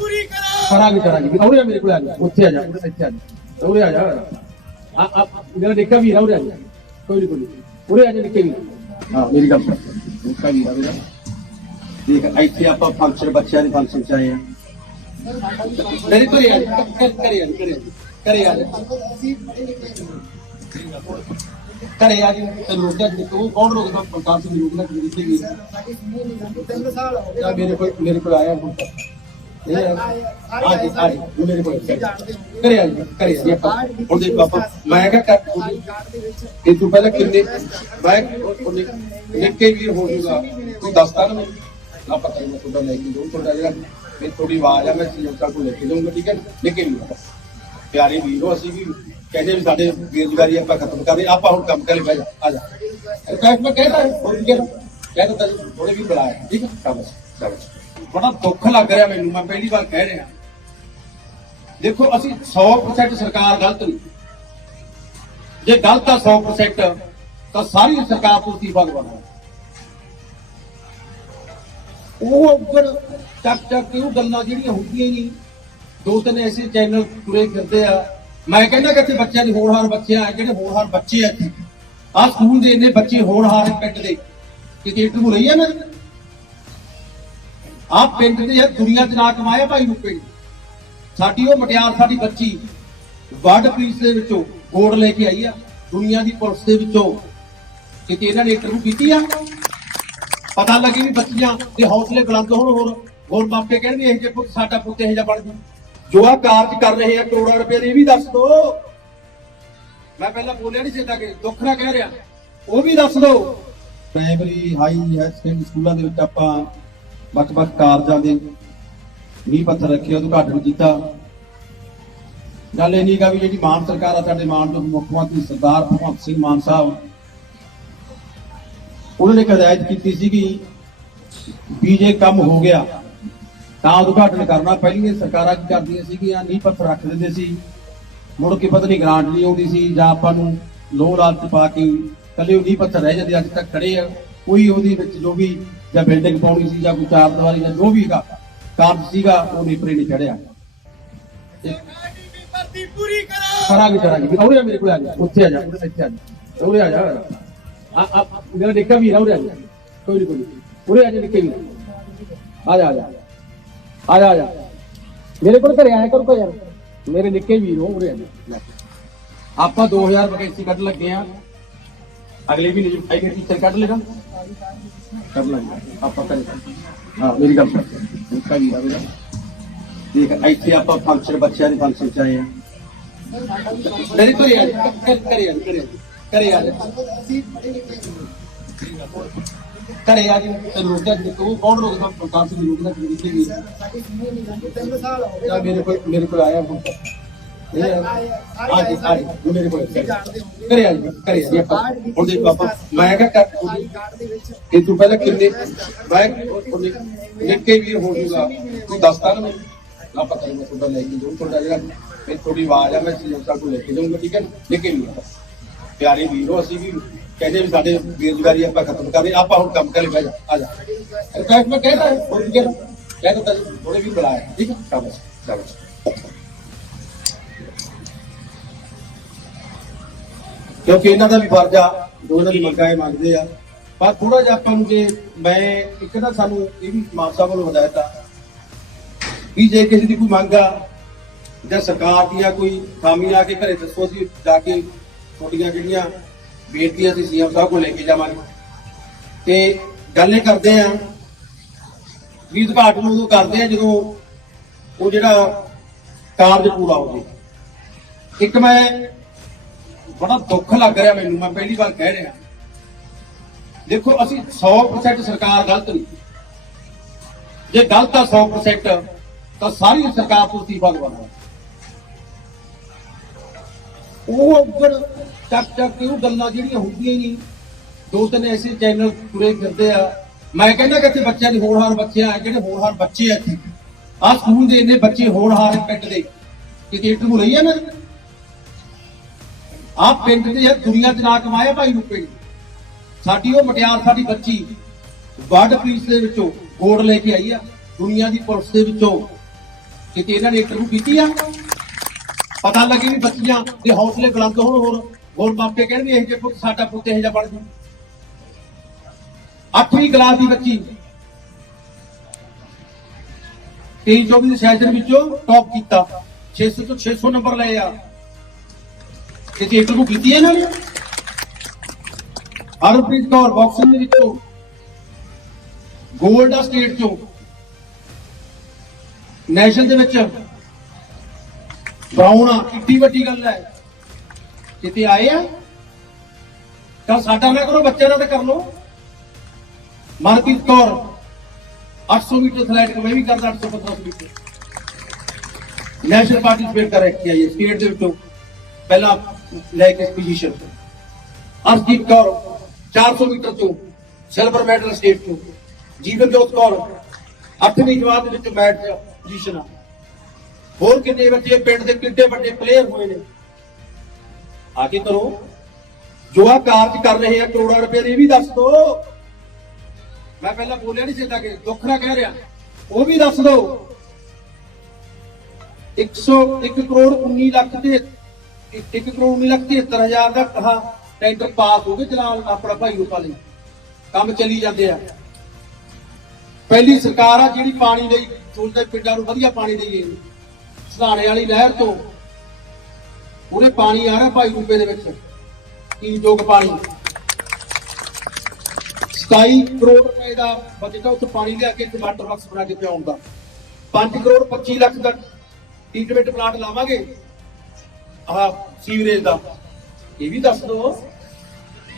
ਪੂਰੀ ਕਰੋ ਕਰਾਂਗੇ ਕਰਾਂਗੇ। ਔਰੇ ਆ ਮੇਰੇ ਕੋਲ ਆ ਜਾ। ਉੱਥੇ ਆ ਜਾ ਉਰੇ ਇੱਥੇ ਆ ਜਾ। ਉਰੇ ਆ ਜਾ। ਆ ਆ ਮੇਰਾ ਨਿੱਕਾ ਵੀਰ ਆ ਉਰੇ ਆ ਜਾ। ਕੋਈ ਨਹੀਂ ਕੋਈ ਨੀ। ਉਰੇ ਆ ਜਾ ਨਿੱਕੇ ਵੀਰ। ਹਾਂ ਮੇਰੀ ਗੱਲ ਸੁਣ। ਨਿੱਕਾ ਵੀਰ ਆ ਮੇਰਾ ਦੇਖ ਇੱਥੇ ਆਪਾਂ ਫੰਕਸ਼ਨ ਬੱਚਿਆਂ ਦੇ ਫੰਕਸ਼ਨ ਚ ਆਏ ਆ। ਮੇਰੇ ਕੋਲ ਜਾ। ਕਰੇ ਆ ਕਰੇ ਕਰੇ ਜਾ। ਕਰੇ ਆ ਜੀ। ਤੇ ਰੋਕਿਆ ਜੀ ਤੂੰ ਕੌਣ ਰੋਕਦਾ? ਪ੍ਰਕਾਸ਼ ਸਿੰਘ ਰੋਕਦਾ। ਕਿ ਜਿੱਥੇ ਵੀ ਆ ਮੇਰੇ ਕੋਲ ਮੇਰੇ ਕੋਲ ਆਇਆ ਹੁਣ। ਤੱਕ ਇਹ ਆ ਆ ਜੀ ਆ ਜੀ ਉਹ ਮੇਰੇ ਕੋਲ ਕਰੇ ਆ ਜੀ ਕਰੇ ਆ ਜੀ ਆਪਾਂ ਹੁਣ ਦੇਖ ਪਾਪਾ ਮੈਂ ਕਿਹਾ ਕਰ ਇਹ ਤੋਂ ਪਹਿਲਾਂ ਕਿੰਨੇ ਮੈਂ ਉਹਨੇ ਨਿੱਕੇ ਵੀਰ ਹੋ ਜੂਗਾ ਕੋਈ ਦੱਸਦਾ ਨਾ ਮੈਨੂੰ ਨਾ ਪਤਾ ਨਹੀਂ ਤੁਹਾਡਾ ਲੈ ਕੇ ਜਾਊਂ ਤੁਹਾਡਾ ਜਿਹੜਾ ਮੇਰੀ ਥੋੜੀ ਆਵਾਜ਼ ਆ ਮੈਂ ਸੰਯੋਗਤਾ ਕੋਲ ਲੈ ਕੇ ਜਾਊਂਗਾ ਠੀਕ ਹੈ ਨਿੱਕੇ ਵੀਰ ਪਿਆਰੇ ਵੀਰੋ ਅਸੀਂ ਵੀ ਕਹਿੰਦੇ ਵੀ ਸਾਡੇ ਬੇਰੁਜ਼ਗਾਰੀ ਆਪਾਂ ਖਤਮ ਕਰਦੇ ਆਪਾਂ ਹੁਣ ਕੰਮ ਕਰੇ ਬਹਿ ਜਾ ਆ ਜਾ ਰਿਕਵੈਸਟ ਮੈਂ ਕਹਿੰਦਾ ਹੋਰ ਕੀ ਕਹਿਣਾ ਕਹਿ ਦਿੱਤਾ ਜੀ ਥੋੜੇ ਵੀ ਬੁਲਾਇਆ ਠੀਕ ਹੈ ਸ਼ਾਬਾਸ਼ ਸ਼ਾਬਾਸ਼ ਬੜਾ ਦੁੱਖ ਲੱਗ ਰਿਹਾ ਮੈਨੂੰ, ਮੈਂ ਪਹਿਲੀ ਵਾਰ ਕਹਿ ਰਿਹਾ। ਦੇਖੋ, ਅਸੀਂ 100% ਸਰਕਾਰ ਗਲਤ ਨਹੀਂ। ਜੇ ਗਲਤ ਆ 100% ਤਾਂ ਸਾਰੀ ਸਰਕਾਰ ਤੋਂ ਅਸਤੀਫਾ ਦਵਾਉਣਾ ਉਹ ਉੱਪਰ ਚੱਕ ਚੱਕ ਕੇ ਉਹ ਗੱਲਾਂ ਜਿਹੜੀਆਂ ਹੁੰਦੀਆਂ ਹੀ ਨਹੀਂ। ਦੋ ਤਿੰਨ ਐਸੇ ਚੈਨਲ ਪੂਰੇ ਫਿਰਦੇ ਆ। ਮੈਂ ਕਹਿੰਦਾ ਕਿ ਇੱਥੇ ਬੱਚਿਆਂ ਦੀ ਹੋਣਹਾਰ ਬੱਚੇ ਆ, ਜਿਹੜੇ ਹੋਣਹਾਰ ਬੱਚੇ ਆ ਇੱਥੇ। ਆ ਸਕੂਲ ਦੇ ਇੰਨੇ ਬੱਚੇ ਹੋਣਹਾਰ ਆ ਪਿੰਡ ਦੇ। ਕਿਤੇ ਇੰਟਰਵਿਊ ਰਹੀ ਆ ਨਾ। ਆ ਪਿੰਡ ਦੇ ਯਾਰ ਦੁਨੀਆ 'ਚ ਨਾ ਕਮਾਇਆ ਭਾਈ ਰੁਪਏ ਸਾਡੀ ਉਹ ਮਟਿਆਰ, ਸਾਡੀ ਬੱਚੀ ਵਰਡ ਪੁਲਿਸ ਦੇ ਵਿੱਚੋਂ ਗੋੜ ਲੈ ਕੇ ਆਈ ਆ, ਦੁਨੀਆ ਦੀ ਪੁਲਿਸ ਦੇ ਵਿੱਚੋਂ। ਕਿਤੇ ਇਹਨਾਂ ਨੇ ਇੰਟਰਵਿਊ ਕੀਤੀ ਆ? ਪਤਾ ਲੱਗੇ ਵੀ ਬੱਚੀਆਂ ਦੇ ਹੌਸਲੇ ਬੁਲੰਦ ਹੋਣ, ਹੋਰ ਹੋਰ ਮਾਪੇ ਕਹਿਣਗੇ ਇਹ ਜੇ ਪੁੱਤ, ਸਾਡਾ ਪੁੱਤ ਇਹ ਜਿਹਾ ਬਣ ਜੂ। ਜੋ ਆ ਕਾਰਜ ਕਰ ਰਹੇ ਆ, ਕਰੋੜਾਂ ਰੁਪਏ ਦੇ, ਇਹ ਵੀ ਦੱਸ ਦੋ। ਮੈਂ ਪਹਿਲਾਂ ਬੋਲਿਆ ਨਹੀਂ ਸੀ ਕਿ, ਦੁੱਖ ਨਾ ਕਹਿ ਰਿਹਾ। ਉਹ ਵੀ ਦੱਸ ਦੋ। ਪ੍ਰਾਇਮਰੀ ਹਾਈ ਸੈਕੰਡਰੀ ਸਕੂਲਾਂ ਦੇ ਵਿੱਚ ਆਪਾਂ ਵੱਖ-ਵੱਖ ਕਾਰਜਾਂ ਦੇ ਨੀਂਹ ਪੱਥਰ ਰੱਖੇ, ਉਦਘਾਟਨ ਕੀਤਾ। ਗੱਲ ਇਹ ਨਹੀਂ ਗਾ ਵੀ ਜਿਹੜੀ ਮਾਨ ਸਰਕਾਰ ਆ, ਸਾਡੇ ਮਾਨਯੋਗ ਮੁੱਖ ਮੰਤਰੀ ਸਰਦਾਰ ਭਗਵੰਤ ਸਿੰਘ ਮਾਨ ਸਾਹਿਬ, ਉਹਨਾਂ ਨੇ ਇੱਕ ਹਦਾਇਤ ਕੀਤੀ ਸੀਗੀ ਵੀ ਜੇ ਕੰਮ ਹੋ ਗਿਆ, ਤਾਂ ਉਦਘਾਟਨ ਕਰਨਾ। ਪਹਿਲੀਆਂ ਸਰਕਾਰਾਂ ਕੀ ਕਰਦੀਆਂ ਸੀਗੀਆਂ ਨੀਂਹ ਪੱਥਰ ਰੱਖ ਦਿੰਦੇ ਸੀ, ਮੁੜ ਕੇ ਪਤਾ ਨਹੀਂ ਗ੍ਰਾਂਟ ਨਹੀਂ ਆਉਂਦੀ ਸੀ, ਜਾਂ ਆਪਾਂ ਨੂੰ ਲੋਹ ਲਾਲਚ ਪਾ ਕੇ ਕੱਲੇ ਉਹ ਨੀਂਹ ਪੱਥਰ ਰਹਿ ਜਾਂਦੇ, ਅੱਜ ਤੱਕ ਖੜੇ ਆ। ਕੋਈ ਉਹਦੇ ਵਿੱਚ ਜੋ ਵੀ ਜਾਂ ਬਿਲਡਿੰਗ ਪਾਉਣੀ ਸੀ ਜਾਂ ਕੋਈ ਚਾਰ ਦੀਵਾਰੀ ਜਾਂ ਜੋ ਵੀ ਹੈਗਾ, ਕਾਰਜ ਸੀਗਾ ਉਹ ਨੇਪਰੇ ਨਹੀਂ ਚੜਿਆ ਸਰਕਾਰੀ ਦੀ ਭਰਤੀ ਪੂਰੀ ਕਰੋ ਕਰਾਂਗੇ ਕਰਾਂਗੇ ਔਰੇ ਆ ਮੇਰੇ ਕੋਲ ਆ ਜਾ, ਉੱਥੇ ਆ ਜਾ ਉਰੇ ਇੱਥੇ ਆ ਜਾ, ਉਰੇ ਆ ਜਾ। ਆ ਆ ਮੇਰਾ ਨਿੱਕਾ ਵੀਰ ਆ ਉਰੇ ਆ ਜਾ। ਕੋਈ ਨਹੀਂ ਕੋਈ ਨੀ। ਉਰੇ ਆ ਜਾ ਨਿੱਕੇ ਵੀਰ ਆ ਜਾ ਆ ਜਾ। ਆ ਜਾ ਆ ਜਾ। ਮੇਰੇ ਕੋਲ ਘਰੇ ਆਇਆ ਕਰੋ ਯਾਰ। ਮੇਰੇ ਨਿੱਕੇ ਵੀਰ ਹੋ ਉਰੇ ਆ ਜਾ। ਲੈ। ਆਪਾਂ 2000 ਵੈਕੈਂਸੀ ਕੱਢ ਲੱਗੇ ਆ। ਅਗਲੇ ਮਹੀਨੇ ਜੋ ਆਈ ਟੀਚਰ ਕੱਢ ਲੈਣਾ ਕਰ ਲਾਂਗੇ ਆਪਾਂ ਕਰੇ ਹਾਂ ਮੇਰੀ ਗੱਲ ਸੁਣ ਨਿੱਕਾ ਵੀਰ ਆ ਮੇਰਾ ਇੱਥੇ ਆਪਾਂ ਫੰਕਸ਼ਨ ਬੱਚਿਆਂ ਦੇ ਫੰਕਸ਼ਨ ਚ ਆਏ ਆ ਮੇਰੇ ਕੋਲ ਆ ਜਾ ਕਰੇ ਆ ਕਰੇ ਕਰੇ ਕਰੇ ਆ ਜੀ ਤੇ ਤੂੰ ਕੌਣ ਰੋਕਦਾ ਪ੍ਰਕਾਸ਼ ਰੋਕਦਾ ਕਿ ਜਿੱਥੇ ਵੀ ਮੇਰੇ ਕੋਲ ਮੇਰੇ ਕੋਲ ਆਇਆ ਹੁਣ ਮੇਰੇ ਕੋਲ ਕਰੇ ਆ ਜੀ ਕਰੇ ਜੀ ਆਪਾਂ ਹੁਣ ਦੇਖ ਪਾਪਾ ਮੈਂ ਕਿਹਾ ਕਰ ਇਹ ਤੋਂ ਪਹਿਲਾਂ ਕਿੰਨੇ ਮੈਂ ਨਿੱਕੇ ਵੀਰ ਹੋ ਜੂਗਾ ਕੋਈ ਦੱਸਦਾ ਨਾ ਨਾ ਪਤਾ ਨਹੀਂ ਤੁਹਾਡਾ ਲੈ ਕੇ ਜਾਊਂ ਤੁਹਾਡਾ ਜਿਹੜਾ ਮੇਰੀ ਥੋੜੀ ਆਵਾਜ਼ ਆ ਮੈਂ ਸੰਯੋਗਤਾ ਕੋਲ ਲੈ ਕੇ ਜਾਊਂਗਾ ਠੀਕ ਹੈ ਨਿੱਕੇ ਵੀਰ ਪਿਆਰੇ ਵੀਰੋ ਅਸੀਂ ਵੀ ਕਹਿੰਦੇ ਵੀ ਸਾਡੇ ਬੇਰੁਜ਼ਗਾਰੀ ਆਪਾਂ ਖਤਮ ਕਰਦੇ ਆਪਾਂ ਹੁਣ ਕੰਮ ਕਰੇ ਬਹਿ ਜਾ ਆ ਜਾ ਰਿਕਵੈਸਟ ਮੈਂ ਕਹਿੰਦਾ ਹੋਰ ਕੀ ਕਹਿਣਾ ਕਹਿ ਦਿੱਤਾ ਥੋੜੇ ਵੀ ਬੁਲਾਇਆ, ਠੀਕ ਹੈ, ਸ਼ਾਬਾਸ਼ ਸ਼ਾਬਾਸ਼। ਕਿਉਂਕਿ ਇਹਨਾਂ ਦਾ ਵੀ ਫਰਜ਼ ਆ ਜੋ ਇਹਨਾਂ ਦੀ ਮੰਗਾਂ ਇਹ ਮੰਗਦੇ ਆ। ਪਰ ਥੋੜਾ ਜਿਹਾ ਆਪਾਂ ਨੂੰ ਜੇ ਮੈਂ ਇੱਕ ਨਾ ਸਾਨੂੰ ਇਹ ਵੀ ਮਾਨ ਸਾਹਿਬ ਵੱਲੋਂ ਹਦਾਇਤ ਆ ਵੀ ਜੇ ਕਿਸੇ ਦੀ ਕੋਈ ਮੰਗ ਆ ਜਾਂ ਸਰਕਾਰ ਦੀਆਂ ਕੋਈ ਖਾਮੀ ਆ ਕੇ ਘਰੇ ਦੱਸੋ ਅਸੀਂ ਜਾ ਕੇ ਤੁਹਾਡੀਆਂ ਜਿਹੜੀਆਂ ਬੇਨਤੀਆਂ ਸੀ ਸੀਐਮ ਸਾਹਿਬ ਕੋਲ ਲੈ ਕੇ ਜਾਵਾਂਗੇ। ਤੇ ਗੱਲ ਇਹ ਕਰਦੇ ਆ ਵੀ ਉਦਘਾਟਨ ਉਦੋਂ ਕਰਦੇ ਆ ਜਦੋਂ ਉਹ ਜਿਹੜਾ ਕਾਰਜ ਪੂਰਾ ਹੋ ਜੇ। ਇੱਕ ਮੈਂ ਬੜਾ ਦੁੱਖ ਲੱਗ ਰਿਹਾ ਮੈਨੂੰ, ਮੈਂ ਪਹਿਲੀ ਵਾਰ ਕਹਿ ਰਿਹਾ। ਦੇਖੋ, ਅਸੀਂ 100% ਸਰਕਾਰ ਗਲਤ ਨਹੀਂ। ਜੇ ਗਲਤ ਆ 100% ਤਾਂ ਸਾਰੀ ਸਰਕਾਰ ਤੋਂ ਅਸਤੀਫਾ ਦਵਾਉਣਾ ਉਹ ਉੱਪਰ ਚੱਕ ਚੱਕ ਕੇ ਗੱਲਾਂ ਜਿਹੜੀਆਂ ਹੁੰਦੀਆਂ ਹੀ ਨਹੀਂ। ਦੋ ਤਿੰਨ ਐਸੇ ਚੈਨਲ ਪੂਰੇ ਫਿਰਦੇ ਆ। ਮੈਂ ਕਹਿੰਦਾ ਕਿ ਇੱਥੇ ਬੱਚਿਆਂ ਦੀ ਹੋਣਹਾਰ ਬੱਚੇ ਆ, ਜਿਹੜੇ ਹੋਣਹਾਰ ਬੱਚੇ ਆ ਇੱਥੇ। ਆ ਸਕੂਲ ਦੇ ਇੰਨੇ ਬੱਚੇ ਹੋਣਹਾਰ ਆ ਪਿੰਡ ਦੇ। ਕਿਤੇ ਇੰਟਰਵਿਊ ਰਹੀ ਆ ਨਾ। ਆ ਪਿੰਡ ਦੇ ਯਾਰ ਦੁਨੀਆ 'ਚ ਨਾ ਕਮਾਇਆ ਭਾਈ ਨੂੰ ਪਿੰਡ ਸਾਡੀ ਉਹ ਮਟਿਆਰ, ਸਾਡੀ ਬੱਚੀ ਵਰਡ ਪੁਲਿਸ ਦੇ ਵਿੱਚੋਂ ਗੋੜ ਲੈ ਕੇ ਆਈ ਆ, ਦੁਨੀਆ ਦੀ ਪੁਲਿਸ ਦੇ ਵਿੱਚੋਂ। ਕਿਤੇ ਇਹਨਾਂ ਨੇ ਇੰਟਰਵਿਊ ਕੀਤੀ ਆ? ਪਤਾ ਲੱਗੇ ਵੀ ਬੱਚੀਆਂ ਦੇ ਹੌਸਲੇ ਬੁਲੰਦ ਹੋਣ, ਹੋਰ ਹੋਰ ਮਾਪੇ ਕਹਿਣ ਵੀ ਇਹ ਜੇ ਪੁੱਤ, ਸਾਡਾ ਪੁੱਤ ਇਹ ਜਿਹਾ ਬਣ ਜੂ। ਅੱਠਵੀਂ ਕਲਾਸ ਦੀ ਬੱਚੀ 23 24 ਦੇ ਸੈਸ਼ਨ ਵਿੱਚੋਂ ਟੌਪ ਕੀਤਾ। 600 ਤੋਂ 600 ਨੰਬਰ ਲਏ ਆ। ਕਿਤੇ ਇੰਟਰਵਿਊ ਕੀਤੀ ਹੈ ਇਹਨਾਂ ਨੇ। ਹਰਪ੍ਰੀਤ ਕੌਰ ਬਾਕਸਿੰਗ ਦੇ ਵਿੱਚੋਂ 골ਡ ਆ ਸਟੇਟ ਚੋਂ ਨੈਸ਼ਨਲ ਦੇ ਵਿੱਚ ਬਰਾਉਨ ਆ, ਕਿੱਡੀ ਵੱਡੀ ਗੱਲ ਹੈ। ਕਿਤੇ ਆਏ ਆ, ਤਾਂ ਸਾਡਾ ਨਾ ਕਰੋ, ਬੱਚਿਆਂ ਨਾਲ ਤਾਂ ਕਰ ਲਓ। ਮਨਪ੍ਰੀਤ ਕੌਰ 800 ਮੀਟਰ ਥਲੈਟ ਮੈਂ ਵੀ ਕਰਦਾ 850 ਮੀਟਰ। ਨੈਸ਼ਨਲ ਪਾਰਟਿਸਿਪੇਟ ਕਰ ਰੱਖੀ ਇਹ ਸਟੇਟ ਦੇ ਵਿੱਚੋਂ। ਪਹਿਲਾ ਲੈ ਕੇ ਪੋਜੀਸ਼ਨ ਅਰਜੀਤ ਕੌਰ 400 ਮੀਟਰ ਤੋਂ ਸਿਲਵਰ ਮੈਡਲ ਸਟੇਟ ਤੋਂ। ਜੀਵਨ ਜੋਤ ਕੌਰ 8ਵੀਂ ਜਮਾਤ ਦੇ ਵਿੱਚ ਮੈਚ ਪੋਜੀਸ਼ਨ ਆ। ਹੋਰ ਕਿੰਨੇ ਬੱਚੇ ਪਿੰਡ ਦੇ ਕਿੱਡੇ ਵੱਡੇ ਪਲੇਅਰ ਹੋਏ ਨੇ? ਆ ਕੇ ਕਰੋ, ਜੋ ਆ ਕਾਰਜ ਕਰ ਰਹੇ ਆ ਕਰੋੜਾਂ ਰੁਪਏ ਦੇ, ਇਹ ਵੀ ਦੱਸ ਦੋ। ਮੈਂ ਪਹਿਲਾਂ ਬੋਲਿਆ ਨਹੀਂ ਸੀ ਕਿ ਦੁੱਖ ਨਾ ਕਹਿ ਰਿਹਾ, ਉਹ ਵੀ ਦੱਸ ਦੋ। 101 ਕਰੋੜ 19 ਲੱਖ ਤੇ 1 ਕਰੋੜ 19 ਲੱਖ 73 ਹਜ਼ਾਰ ਦਾ ਕਹਾ ਟੈਂਡਰ ਪਾਸ ਹੋ ਗਏ ਚਲਾਨ ਆਪਣਾ ਭਾਈ ਰੂਪਾ ਲਈ। ਕੰਮ ਚੱਲੀ ਜਾਂਦੇ ਆ। ਪਹਿਲੀ ਸਰਕਾਰ ਆ ਜਿਹੜੀ ਪਾਣੀ ਲਈ ਸੋਚਦੇ ਪਿੰਡਾਂ ਨੂੰ ਵਧੀਆ ਪਾਣੀ ਦੇਈਏ ਸਧਾਣੇ ਵਾਲੀ ਨਹਿਰ ਤੋਂ ਉਹਨੇ ਪਾਣੀ ਆ ਰਿਹਾ ਭਾਈ ਰੂਪੇ ਦੇ ਵਿੱਚ। ਕੀ ਜੋਗ ਪਾਣੀ। 27 ਕਰੋੜ ਰੁਪਏ ਦਾ ਬਜਟ ਆ, ਉੱਥੇ ਪਾਣੀ ਲਿਆ ਕੇ ਇੱਥੇ ਵਾਟਰ ਬਾਕਸ ਬਣਾ ਕੇ ਪਿਆਉਣ ਦਾ। 5 ਕਰੋੜ 25 ਲੱਖ ਦਾ ਟ੍ਰੀਟਮੈਂਟ ਪਲਾਂਟ ਲਾਵਾਂਗੇ। ਆਹ ਸੀਵਰੇਜ ਦਾ। ਇਹ ਵੀ ਦੱਸ ਦਿਓ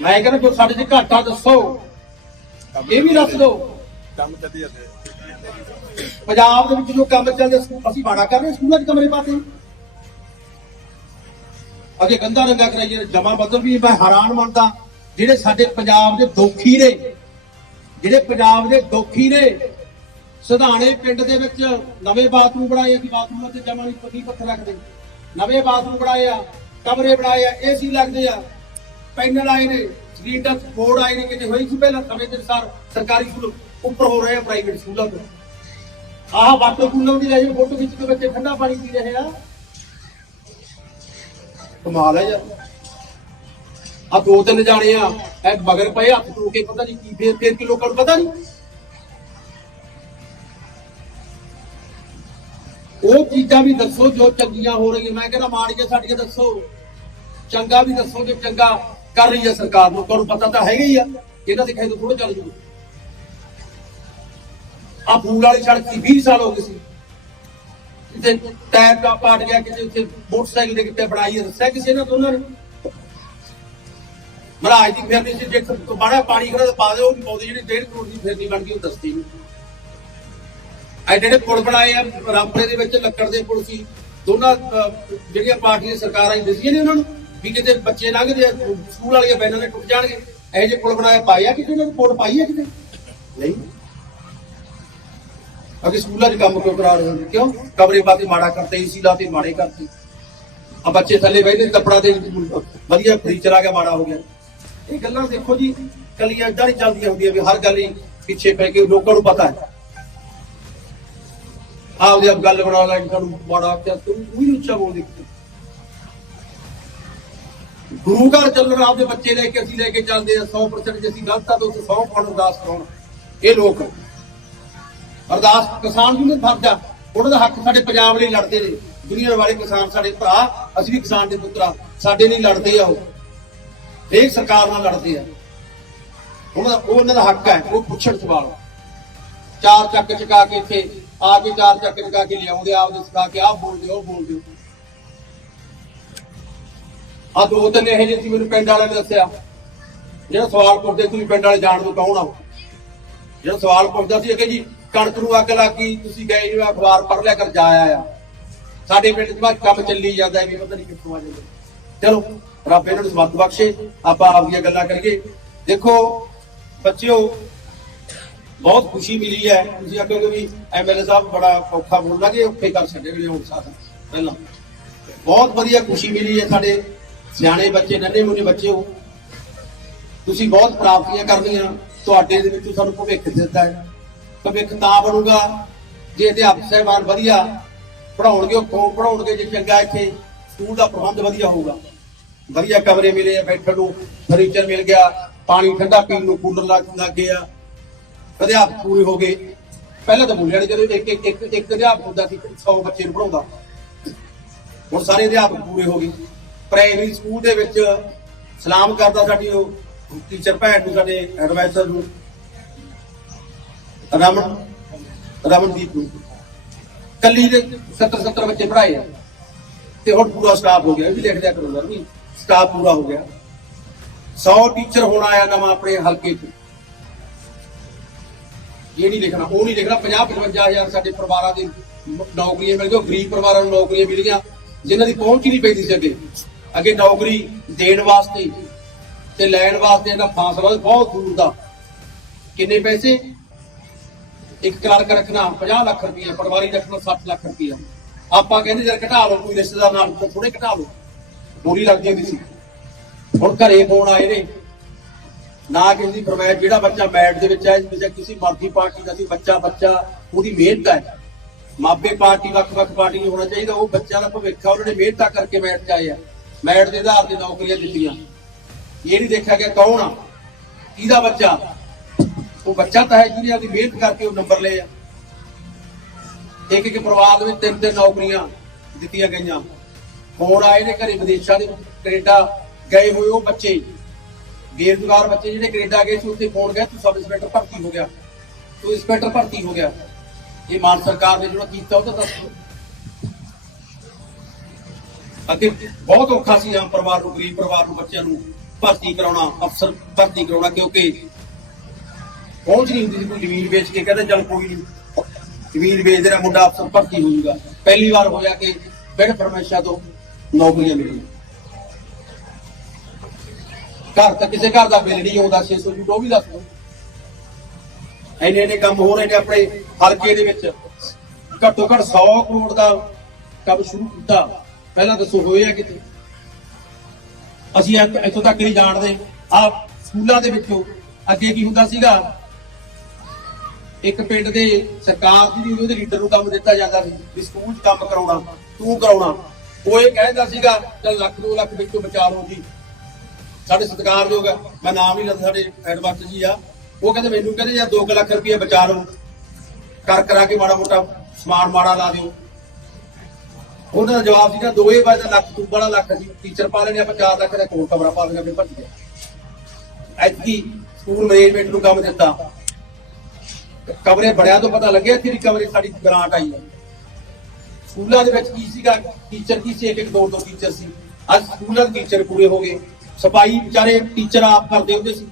ਮੈਂ ਕਹਿੰਦਾ ਕੋਈ ਸਾਡੇ 'ਚ ਘਾਟਾ ਦੱਸੋ। ਇਹ ਵੀ ਦੱਸ ਦਿਓ ਕੰਮ ਕਦੀ ਜਾਂਦੇ ਪੰਜਾਬ ਦੇ ਵਿੱਚ ਜੋ ਕੰਮ ਚੱਲਦੇ ਅਸੀਂ ਬਾੜਾ ਕਰ ਰਹੇ ਸਕੂਲਾਂ 'ਚ ਕਮਰੇ ਪਾਤੇ। ਅਗੇ ਗੰਦਾ ਰੰਗਾ ਕਰਾਈਏ ਜਮਾ ਬਦਲ ਵੀ ਮੈਂ ਹੈਰਾਨ ਮੰਨਦਾ ਜਿਹੜੇ ਸਾਡੇ ਪੰਜਾਬ ਦੇ ਦੋਖੀ ਨੇ ਜਿਹੜੇ ਪੰਜਾਬ ਦੇ ਦੋਖੀ ਨੇ ਸਧਾਣੇ ਪਿੰਡ ਦੇ ਵਿੱਚ ਨਵੇਂ ਬਾਥਰੂਮ ਬਣਾਏ ਅਸੀਂ ਬਾਥਰੂਮਾਂ ਤੇ ਜਮਾ ਨਹੀਂ ਪੱਕੀ ਪੱਥਰ ਰੱਖਦੇ। ਨਵੇਂ ਬਾਥਰੂਮ ਬਣਾਏ ਆ, ਕਮਰੇ ਬਣਾਏ ਆ ਏਸੀ ਲੱਗਦੇ ਆ। ਪੈਨਲ ਆਏ ਨੇ ਸਟਰੀਟ ਦਾ ਬੋਰਡ ਆਏ ਨੇ, ਕਿਤੇ ਹੋਈ ਸੀ ਪਹਿਲਾਂ ਸਮੇਂ ਦੇ ਅਨੁਸਾਰ ਸਰਕਾਰੀ ਸਕੂਲ, ਉੱਪਰ ਹੋ ਰਹੇ ਆ ਪ੍ਰਾਈਵੇਟ ਸਕੂਲਾਂ ਤੋਂ। ਆਹ ਵਾਟਰ ਕੂਲਰ ਦੀ ਲੈ ਜਾਓ, ਫੋਟੋ ਖਿੱਚ ਕੇ ਬੱਚੇ ਠੰਡਾ ਪਾਣੀ ਪੀ ਰਹੇ ਆ। ਕਮਾਲ ਹੈ ਯਾਰ। ਆ ਦੋ ਤਿੰਨ ਜਾਣੇ ਆ, ਐ ਮਗਰ ਪਏ, ਹੱਥ ਧੋ ਕੇ ਪਤਾ ਨਹੀਂ ਕੀ ਫੇਰ ਫੇਰ ਕਿ ਲੋਕਾਂ ਨੂੰ ਪਤਾ ਨਹੀਂ ਉਹ ਚੀਜ਼ਾਂ ਵੀ ਦੱਸੋ ਜੋ ਚੰਗੀਆਂ ਹੋ ਰਹੀਆਂ। ਮੈਂ ਕਹਿੰਦਾ, ਮਾੜੀਆਂ ਸਾਡੀਆਂ ਦੱਸੋ। ਚੰਗਾ ਵੀ ਦੱਸੋ ਜੋ ਚੰਗਾ ਕਰ ਰਹੀ ਹੈ ਸਰਕਾਰ ਨੂੰ। ਤੁਹਾਨੂੰ ਪਤਾ ਤਾਂ ਹੈਗਾ ਹੀ ਆ। ਇਹਨਾਂ ਦੇ ਖੇਤ ਥੋੜਾ ਚੱਲ ਜੂ। ਆ ਫੂਲ ਵਾਲੀ ਸੜਕ ਸੀ 20 ਸਾਲ ਹੋ ਗਏ ਸੀ। ਕਿਤੇ ਟਾਇਰ ਦਾ ਪਾਟ ਗਿਆ ਕਿਤੇ ਉੱਥੇ ਮੋਟਰਸਾਈਕਲ ਦੇ ਕਿਤੇ ਬਣਾਈ ਦੱਸਿਆ ਕਿਸੇ ਨੇ ਦੋਨਾਂ ਨੇ? ਮਹਾਰਾਜ ਦੀ ਫੇਰਨੀ ਸੀ, ਜੇ ਬੜਾ ਪਾਣੀ ਖੜਾ ਪਾ ਦੇ ਉਹ ਵੀ ਪਾਉਂਦੇ ਜਿਹੜੀ 1.5 ਕਰੋੜ ਦੀ ਫਿਰਨੀ ਬਣ ਗਈ, ਉਹ ਦੱਸਦੀ ਨਹੀਂ ਐ ਜਿਹੜੇ ਪੁਲ ਬਣਾਏ ਆ, ਰਾਮਪੁਰੇ ਦੇ ਵਿੱਚ, ਲੱਕੜ ਦੇ ਪੁਲ ਸੀ, ਦੋਨਾਂ ਜਿਹੜੀਆਂ ਪਾਰਟੀਆਂ ਸਰਕਾਰਾਂ ਹੀ ਦਿਸੀਆਂ ਨੇ ਉਹਨਾਂ ਨੂੰ, ਵੀ ਕਿਤੇ ਬੱਚੇ ਲੰਘਦੇ ਆ, ਸਕੂਲ ਵਾਲੀਆਂ ਬੈਨਾਂ ਨੇ ਟੁੱਟ ਜਾਣਗੇ। ਇਹ ਜੇ ਪੁਲ ਬਣਾਇਆ ਪਾਇਆ ਕਿਤੇ ਉਹਨਾਂ ਨੂੰ? ਪੁਲ ਪਾਈ ਆ ਕਿਤੇ? ਨਹੀਂ। ਅਗੇ ਸਕੂਲਾਂ 'ਚ ਕੰਮ ਕਿਉਂ ਕਰਾ ਰਹੇ ਹੋ ਕਿਉਂ? ਕਮਰੇ ਬਾਤੇ ਮਾੜਾ ਕਰਤੇ ਏਸੀ ਲਾਤੇ ਮਾੜੇ ਕਰਤੇ। ਆ ਬੱਚੇ ਥੱਲੇ ਬੈਠੇ ਕੱਪੜਾ ਦੇ ਵਧੀਆ ਫਰਨੀਚਰ ਆ ਗਿਆ, ਮਾੜਾ ਹੋ ਗਿਆ। ਇਹ ਗੱਲਾਂ ਦੇਖੋ ਜੀ, ਕੱਲੀਆਂ ਇਦਾਂ ਨਹੀਂ ਚੱਲਦੀਆਂ ਹੁੰਦੀਆਂ ਵੀ ਹਰ ਗੱਲ ਹੀ ਪਿੱਛੇ ਪੈ ਕੇ ਲੋਕਾਂ ਨੂੰ ਪਤਾ ਹੈ। ਆਪਦੇ ਆਪ ਗੱਲ ਬਣਾ ਲੈ ਤੁਹਾਨੂੰ ਮਾੜਾ ਕਿਹਾ ਤੂੰ ਵੀ ਨੀ ਉੱਚਾ ਬੋਲਦੇ ਗੁਰੂ ਘਰ ਚੱਲਣ ਆਪਦੇ ਬੱਚੇ ਲੈ ਕੇ ਅਸੀਂ ਲੈ ਕੇ ਚੱਲਦੇ ਆ 100% ਜੇ ਅਸੀਂ ਗਲਤ ਆ ਤਾਂ ਉੱਥੇ 100 ਪਾਉਣ ਅਰਦਾਸ ਕਰਾਉਣ? ਇਹ ਲੋਕ। ਅਰਦਾਸ ਕਿਸਾਨ ਨੂੰ ਫਰਜ਼ ਆ। ਉਹਨਾਂ ਦਾ ਹੱਕ ਸਾਡੇ ਪੰਜਾਬ ਲਈ ਲੜਦੇ ਨੇ। ਦੁਨੀਆ ਵਾਲੇ ਕਿਸਾਨ ਸਾਡੇ ਭਰਾ, ਅਸੀਂ ਵੀ ਕਿਸਾਨ ਦੇ ਪੁੱਤਰਾ ਸਾਡੇ ਲਈ ਲੜਦੇ ਆ ਉਹ। ਹਰੇਕ ਸਰਕਾਰ ਨਾਲ ਲੜਦੇ ਆ। ਉਹਨਾਂ ਦਾ ਉਹਨਾਂ ਦਾ ਹੱਕ ਹੈ, ਉਹ ਪੁੱਛਣ ਸਵਾਲ। ਚਾਰ ਚੱਕ ਚਕਾ ਕੇ ਇੱਥੇ ਆ ਕੇ ਚਾਰ ਚੱਕ ਚਕਾ ਕੇ ਲਿਆਉਂਦੇ ਆਪਦੇ ਸਿਖਾ ਕੇ ਆਹ ਬੋਲਦੇ ਉਹ ਬੋਲਦੇ ਆ ਦੋ ਤਿੰਨ ਇਹ ਜਿਹੇ ਸੀ ਮੈਨੂੰ ਪਿੰਡ ਵਾਲਿਆਂ ਨੇ ਦੱਸਿਆ। ਜਿਹੜਾ ਸਵਾਲ ਪੁੱਛਦੇ ਤੁਸੀਂ ਪਿੰਡ ਵਾਲੇ ਜਾਣ ਨੂੰ ਕੌਣ ਆ ਜਿਹੜਾ ਸਵਾਲ ਪੁੱਛਦਾ ਸੀ ਕਿ ਜੀ ਕਣਕ ਨੂੰ ਅੱਗ ਲੱਗ ਗਈ, ਤੁਸੀਂ ਗਏ ਜਿਵੇਂ ਅਖਬਾਰ ਪੜ੍ਹ ਲਿਆ ਕਰ, ਜਾ ਆਇਆ ਸਾਡੇ ਪਿੰਡ 'ਚ ਬਾਅਦ ਕੰਮ ਚੱਲੀ ਜਾਂਦਾ ਵੀ ਪਤਾ ਨਹੀਂ ਕਿੱਥੋਂ ਆ ਜਾਂਦਾ। ਚਲੋ, ਰੱਬ ਇਹਨਾਂ ਨੂੰ ਸਮਰਥ ਬਖਸ਼ੇ, ਆਪਾਂ ਆਪਦੀਆਂ ਗੱਲਾਂ ਕਰੀਏ। ਦੇਖੋ, ਬੱਚਿਓ ਬਹੁਤ ਖੁਸ਼ੀ ਮਿਲੀ ਹੈ। ਤੁਸੀਂ ਆਖੋਗੇ ਵੀ ਐਮਐਲਏ ਸਾਹਿਬ ਬੜਾ ਔਖਾ ਬੋਲਦਾ ਕਿ ਔਖੇ ਕਰ ਛੱਡੇ ਵੀ ਹੁਣ ਸਾਥ ਪਹਿਲਾਂ ਬਹੁਤ ਵਧੀਆ ਖੁਸ਼ੀ ਮਿਲੀ ਹੈ ਸਾਡੇ ਸਿਆਣੇ ਬੱਚੇ, ਨੰਨੇ ਮੁੰਨੇ ਬੱਚੇ ਹੋ ਤੁਸੀਂ ਬਹੁਤ ਪ੍ਰਾਪਤੀਆਂ ਕਰਨੀਆਂ। ਤੁਹਾਡੇ ਦੇ ਵਿੱਚ ਸਾਨੂੰ ਭਵਿੱਖ ਦਿੱਤਾ ਹੈ। ਭਵਿੱਖ ਤਾਂ ਬਣੂਗਾ ਜੇ ਅਧਿਆਪਕ ਸਾਹਿਬਾਨ ਵਧੀਆ ਪੜਾਉਣਗੇ ਉਹ ਪੜਾਉਣਗੇ ਜੇ ਚੰਗਾ ਇੱਥੇ, ਸਕੂਲ ਦਾ ਪ੍ਰਬੰਧ ਵਧੀਆ ਹੋਊਗਾ। ਵਧੀਆ ਕਮਰੇ ਮਿਲੇ ਆ ਬੈਠਣ ਨੂੰ ਫਰਨੀਚਰ ਮਿਲ ਗਿਆ, ਪਾਣੀ ਠੰਡਾ ਪੀਣ ਨੂੰ ਕੂਲਰ ਲੱਗ ਲੱਗੇ ਆ ਅਧਿਆਪਕ ਪੂਰੇ ਹੋ ਗਏ। ਪਹਿਲਾਂ ਤਾਂ ਬੋਲਿਆ ਨੀ ਜਦੋਂ ਇੱਕ ਇੱਕ ਇੱਕ ਇੱਕ ਅਧਿਆਪਕ ਹੁੰਦਾ ਸੀ 100 ਬੱਚੇ ਨੂੰ ਪੜਾਉਂਦਾ ਹੁਣ ਸਾਰੇ ਅਧਿਆਪਕ ਪੂਰੇ ਹੋ ਗਏ। ਪ੍ਰਾਇਮਰੀ ਸਕੂਲ ਦੇ ਵਿੱਚ ਸਲਾਮ ਕਰਦਾ ਸਾਡੀ ਉਹ ਟੀਚਰ ਭੈਣ ਨੂੰ, ਸਾਡੇ ਐਡਵਾਈਜ਼ਰ ਨੂੰ, ਰਮਨ, ਰਮਨਦੀਪ ਨੂੰ। ਕੱਲੀ ਦੇ 70 70 ਬੱਚੇ ਪੜਾਏ ਆ। ਤੇ ਹੁਣ ਪੂਰਾ ਸਟਾਫ ਹੋ ਗਿਆ, ਇਹ ਵੀ ਲਿਖ ਦਿਆ ਕਰੋ ਯਾਰ ਸਟਾਫ ਪੂਰਾ ਹੋ ਗਿਆ। 100 ਟੀਚਰ ਹੋਣਾ ਆਇਆ ਨਵਾਂ ਆਪਣੇ ਹਲਕੇ 'ਚ। ਇਹ ਨਹੀਂ ਲਿਖਣਾ ਉਹ ਨਹੀਂ ਲਿਖਣਾ 50 55000 ਸਾਡੇ ਪਰਿਵਾਰਾਂ ਦੇ ਨੌਕਰੀਆਂ ਮਿਲ ਗਈਆਂ ਗਰੀਬ ਪਰਿਵਾਰਾਂ ਨੂੰ ਨੌਕਰੀਆਂ ਮਿਲ ਗਈਆਂ, ਜਿਨ੍ਹਾਂ ਦੀ ਪਹੁੰਚ ਹੀ ਨਹੀਂ ਪੈਂਦੀ ਸੀ ਅੱਗੇ। ਅੱਗੇ ਨੌਕਰੀ ਦੇਣ ਵਾਸਤੇ ਤੇ ਲੈਣ ਵਾਸਤੇ ਇਹਦਾ ਫਾਸਲਾ ਬਹੁਤ ਦੂਰ ਦਾ। ਕਿੰਨੇ ਪੈਸੇ? ਇੱਕ ਕਲਰਕ ਰੱਖਣਾ 50 ਲੱਖ ਰੁਪਏ ਪਟਵਾਰੀ ਰੱਖਣਾ 60 ਲੱਖ ਰੁਪਏ ਆਪਾਂ ਕਹਿੰਦੇ ਯਾਰ ਘਟਾ ਲਓ, ਕੋਈ ਰਿਸ਼ਤੇਦਾਰ ਨਾਲ ਥੋੜੇ ਘਟਾ ਲਓ। ਬੋਲੀ ਲੱਗਦੀ ਜਾਂਦੀ ਸੀ। ਹੁਣ ਘਰੇ ਫੋਨ ਆਏ ਨੇ ਨਾ ਕਿਸੇ ਦੀ ਫਰਮਾਇਸ਼ ਜਿਹੜਾ ਬੱਚਾ ਮੈਟ ਦੇ ਵਿੱਚ ਹੈ ਜਾਂ ਕਿਸੇ ਮਰਜ਼ੀ ਪਾਰਟੀ ਦਾ ਸੀ, ਬੱਚਾ ਬੱਚਾ, ਉਹਦੀ ਮਿਹਨਤ ਹੈ। ਮਾਪੇ ਪਾਰਟੀ, ਵੱਖ-ਵੱਖ ਪਾਰਟੀ ਨੂੰ ਹੋਣਾ ਚਾਹੀਦਾ, ਉਹ ਬੱਚਾ ਦਾ ਭਵਿੱਖ ਆ, ਉਹਨਾਂ ਨੇ ਮਿਹਨਤਾਂ ਕਰਕੇ ਮੈਟ 'ਚ ਆਏ ਆ। ਮੈਟ ਦੇ ਆਧਾਰ ਤੇ ਨੌਕਰੀਆਂ ਦਿੱਤੀਆਂ। ਇਹ ਨਹੀਂ ਦੇਖਿਆ ਗਿਆ ਕੌਣ ਆ, ਕਿਹਦਾ ਬੱਚਾ? ਉਹ ਬੱਚਾ ਤਾਂ ਹੈ ਜਿਹਨੇ ਆਪਣੀ ਮਿਹਨਤ ਕਰਕੇ ਉਹ ਨੰਬਰ ਲਏ ਆ। ਇੱਕ ਇੱਕ ਪਰਿਵਾਰ ਦੇ ਵਿੱਚ ਤਿੰਨ ਤਿੰਨ ਨੌਕਰੀਆਂ ਦਿੱਤੀਆਂ ਗਈਆਂ। ਫੋਨ ਆਏ ਨੇ ਘਰੇ ਵਿਦੇਸ਼ਾਂ ਦੇ, ਕੈਨੇਡਾ ਗਏ ਹੋਏ ਉਹ ਬੱਚੇ। ਬੇਰੁਜ਼ਗਾਰ ਬੱਚੇ ਜਿਹੜੇ ਕੈਨੇਡਾ ਗਏ ਸੀ, ਉੱਥੇ ਫੋਨ ਗਿਆ ਤੂੰ ਸਬ ਇੰਸਪੈਕਟਰ ਭਰਤੀ ਹੋ ਗਿਆ। ਤੂੰ ਇੰਸਪੈਕਟਰ ਭਰਤੀ ਹੋ ਗਿਆ। ਇਹ ਮਾਨ ਸਰਕਾਰ ਨੇ ਜਿਹੜਾ ਕੀਤਾ ਉਹ ਤਾਂ ਦੱਸੋ ਅੱਗੇ ਬਹੁਤ ਔਖਾ ਸੀ ਆਮ ਪਰਿਵਾਰ ਨੂੰ, ਗਰੀਬ ਪਰਿਵਾਰ ਨੂੰ ਬੱਚਿਆਂ ਨੂੰ ਭਰਤੀ ਕਰਾਉਣਾ, ਅਫਸਰ ਭਰਤੀ ਕਰਾਉਣਾ, ਕਿਉਂਕਿ ਪਹੁੰਚ ਨਹੀਂ ਹੁੰਦੀ ਸੀ ਕੋਈ ਜ਼ਮੀਨ ਵੇਚ ਕੇ ਕਹਿੰਦੇ ਚੱਲ ਕੋਈ ਨਹੀਂ ਜ਼ਮੀਨ ਵੇਚ ਦੇਣਾ ਮੁੰਡਾ ਅਫਸਰ ਭਰਤੀ ਹੋਊਗਾ ਪਹਿਲੀ ਵਾਰ ਹੋਇਆ ਕਿ ਬਿਨ ਫਰਮਾਇਸ਼ਾਂ ਤੋਂ ਨੌਕਰੀਆਂ ਮਿਲੀਆਂ। ਘਰ ਤਾਂ ਕਿਸੇ ਘਰ ਦਾ ਬਿੱਲ ਨਹੀਂ ਆਉਂਦਾ 600 ਯੂਟ ਉਹ ਵੀ ਦੱਸ ਦਿਓ। ਇੰਨੇ ਇੰਨੇ ਕੰਮ ਹੋ ਰਹੇ ਨੇ ਆਪਣੇ ਹਲਕੇ ਦੇ ਵਿੱਚ। ਘੱਟੋ ਘੱਟ 100 ਕਰੋੜ ਦਾ ਕੰਮ ਸ਼ੁਰੂ ਕੀਤਾ। ਪਹਿਲਾਂ ਦੱਸੋ, ਹੋਇਆ ਕਿਤੇ ਅਸੀਂ ਇੱਥੋਂ ਤੱਕ ਨਹੀਂ ਜਾਣਦੇ। ਆ ਸਕੂਲਾਂ ਦੇ ਵਿੱਚੋਂ ਅੱਗੇ ਕੀ ਹੁੰਦਾ ਸੀਗਾ? ਇੱਕ ਪਿੰਡ ਦੇ ਸਰਕਾਰ ਦੀ ਵੀ ਉਹਦੇ ਲੀਡਰ ਨੂੰ ਕੰਮ ਦਿੱਤਾ ਜਾਂਦਾ ਸੀ ਵੀ ਸਕੂਲ 'ਚ ਕੰਮ ਕਰਾਉਣਾ, ਤੂੰ ਕਰਾਉਣਾ। ਉਹ ਇਹ ਕਹਿੰਦਾ ਸੀਗਾ, ਚਲ ਲੱਖ ਦੋ ਲੱਖ ਵਿੱਚੋਂ ਬਚਾ ਲਓ ਜੀ। ਸਾਡੇ ਸਤਿਕਾਰਯੋਗ ਆ, ਮੈਂ ਨਾਮ ਨਹੀਂ ਲੈਂਦਾ ਸਾਡੇ ਐਡਵਰਟ ਜੀ ਆ। ਉਹ ਕਹਿੰਦੇ ਮੈਨੂੰ ਕਹਿੰਦੇ ਯਾਰ 2 ਲੱਖ ਰੁਪਏ ਬਚਾ ਲਓ ਕਰ ਕਰਾ ਕੇ ਮਾੜਾ ਮੋਟਾ ਸਮਾਨ ਮਾੜਾ ਲਾ ਦਿਓ। ਉਹਨਾਂ ਦਾ ਜਵਾਬ ਸੀਗਾ ਦੋਏ ਵਾਰ ਦਾ ਲੱਖ ਤੂੰ ਬੜਾ ਲੱਖ ਜੀ ਟੀਚਰ ਪਾ ਲੈਣੇ ਆਪਾਂ 4 ਲੱਖ ਦਾ ਕੋਲ ਕਮਰਾ ਪਾ ਲੈਣੇ ਆਪਣੇ ਭੱਜ ਗਿਆ ਐਤਕੀ ਸਕੂਲ ਮੈਨੇਜਮੈਂਟ ਨੂੰ ਕੰਮ ਦਿੱਤਾ। ਕਮਰੇ ਬੜਿਆ ਤੋਂ ਪਤਾ ਲੱਗਿਆ ਕਿ ਰਿਕਵਰੀ ਸਾਡੀ ਗ੍ਰਾਂਟ ਆਈ ਹੈ ਸਕੂਲਾਂ ਦੇ ਵਿੱਚ ਕੀ ਸੀਗਾ? ਟੀਚਰ ਕੀ ਸੀ? ਇੱਕ ਇੱਕ ਦੋ ਦੋ ਟੀਚਰ ਸੀ। ਅੱਜ ਸਕੂਲਾਂ ਦੇ ਟੀਚਰ ਪੂਰੇ ਹੋ ਗਏ। ਸਫ਼ਾਈ ਵਿਚਾਰੇ ਟੀਚਰ ਆਪ ਕਰਦੇ ਹੁੰਦੇ ਸੀ।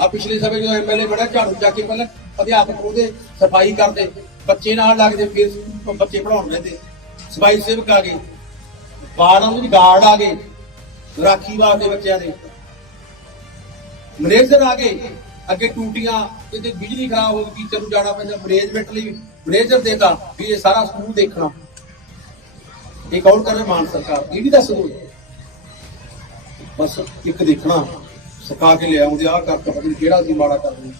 ਆ ਪਿਛਲੇ ਸਮੇਂ ਜਦੋਂ ਐਮਐਲਏ ਬੜਾ ਝਾੜੂ ਜਾ ਕੇ ਪਹਿਲਾਂ ਅਧਿਆਪਕ ਉਹਦੇ ਸਫ਼ਾਈ ਕਰਦੇ, ਬੱਚੇ ਨਾਲ ਲੱਗਦੇ ਫਿਰ ਸਕੂਲ ਬੱਚੇ ਪੜਾਉਣ ਲੈਂਦੇ ਸਫ਼ਾਈ ਸੇਵਕ ਆ ਗਏ। ਬਾਹਰਾਂ ਦੇ ਗਾਰਡ ਆ ਗਏ, ਰਾਖੀ ਵਾਸਤੇ ਬੱਚਿਆਂ ਦੇ। ਮੈਨੇਜਰ ਆ ਗਏ। ਅੱਗੇ ਟੂਟੀਆਂ ਕਿਤੇ ਬਿਜਲੀ ਖਰਾਬ ਹੋ ਗਈ ਟੀਚਰ ਨੂੰ ਜਾਣਾ ਪੈਂਦਾ। ਮੈਨੇਜਮੈਂਟ ਲਈ ਮੈਨੇਜਰ ਦੇਤਾ ਵੀ ਇਹ ਸਾਰਾ ਸਕੂਲ ਦੇਖਣਾ। ਇਹ ਕੌਣ ਕਰ ਰਿਹਾ? ਮਾਨ ਸਰਕਾਰ। ਇਹ ਵੀ ਦੱਸ ਦੋ ਬਸ ਇੱਕ ਦੇਖਣਾ ਸਿਖਾ ਕੇ ਲਿਆਉਂਦੇ ਆਹ ਕਰਕੇ ਪਤਾ ਨੀ ਕਿਹੜਾ ਸੀ ਮਾੜਾ ਕਰਦੇ